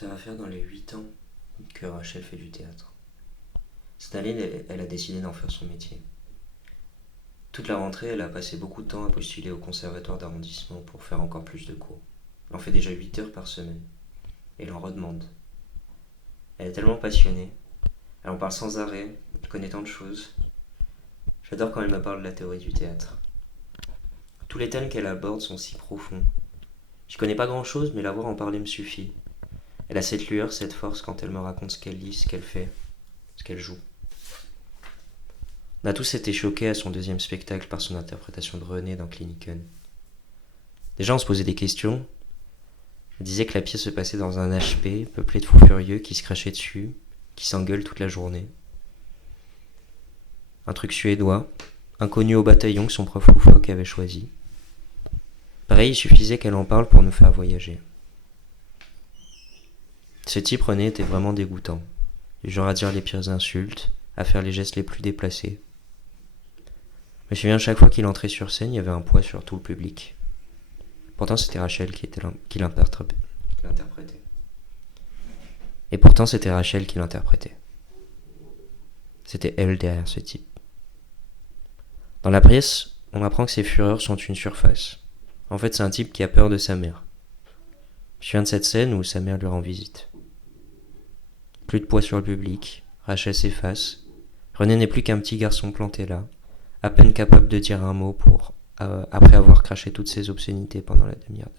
Ça va faire dans les 8 ans que Rachel fait du théâtre. Cette année, elle a décidé d'en faire son métier. Toute la rentrée, elle a passé beaucoup de temps à postuler au conservatoire d'arrondissement pour faire encore plus de cours. Elle en fait déjà 8 heures par semaine. Et elle en redemande. Elle est tellement passionnée. Elle en parle sans arrêt. Elle connaît tant de choses. J'adore quand elle me parle de la théorie du théâtre. Tous les thèmes qu'elle aborde sont si profonds. Je connais pas grand chose, mais la voir en parler me suffit. Elle a cette lueur, cette force quand elle me raconte ce qu'elle lit, ce qu'elle fait, ce qu'elle joue. On a tous été choqués à son deuxième spectacle par son interprétation de René dans Kliniken. Déjà, on se posait des questions. Elle disait que la pièce se passait dans un HP peuplé de fous furieux qui se crachaient dessus, qui s'engueulent toute la journée. Un truc suédois, inconnu au bataillon que son prof loufoque avait choisi. Pareil, il suffisait qu'elle en parle pour nous faire voyager. Ce type René était vraiment dégoûtant. Du genre à dire les pires insultes, à faire les gestes les plus déplacés. Je me souviens, chaque fois qu'il entrait sur scène, il y avait un poids sur tout le public. Pourtant, c'était Rachel qui l'interprétait. Et pourtant, c'était Rachel qui l'interprétait. C'était elle derrière ce type. Dans la pièce, on apprend que ses fureurs sont une surface. En fait, c'est un type qui a peur de sa mère. Je me souviens de cette scène où sa mère lui rend visite. Plus de poids sur le public, Rachel s'efface. René n'est plus qu'un petit garçon planté là, à peine capable de dire un mot après avoir craché toutes ses obscénités pendant la demi-heure.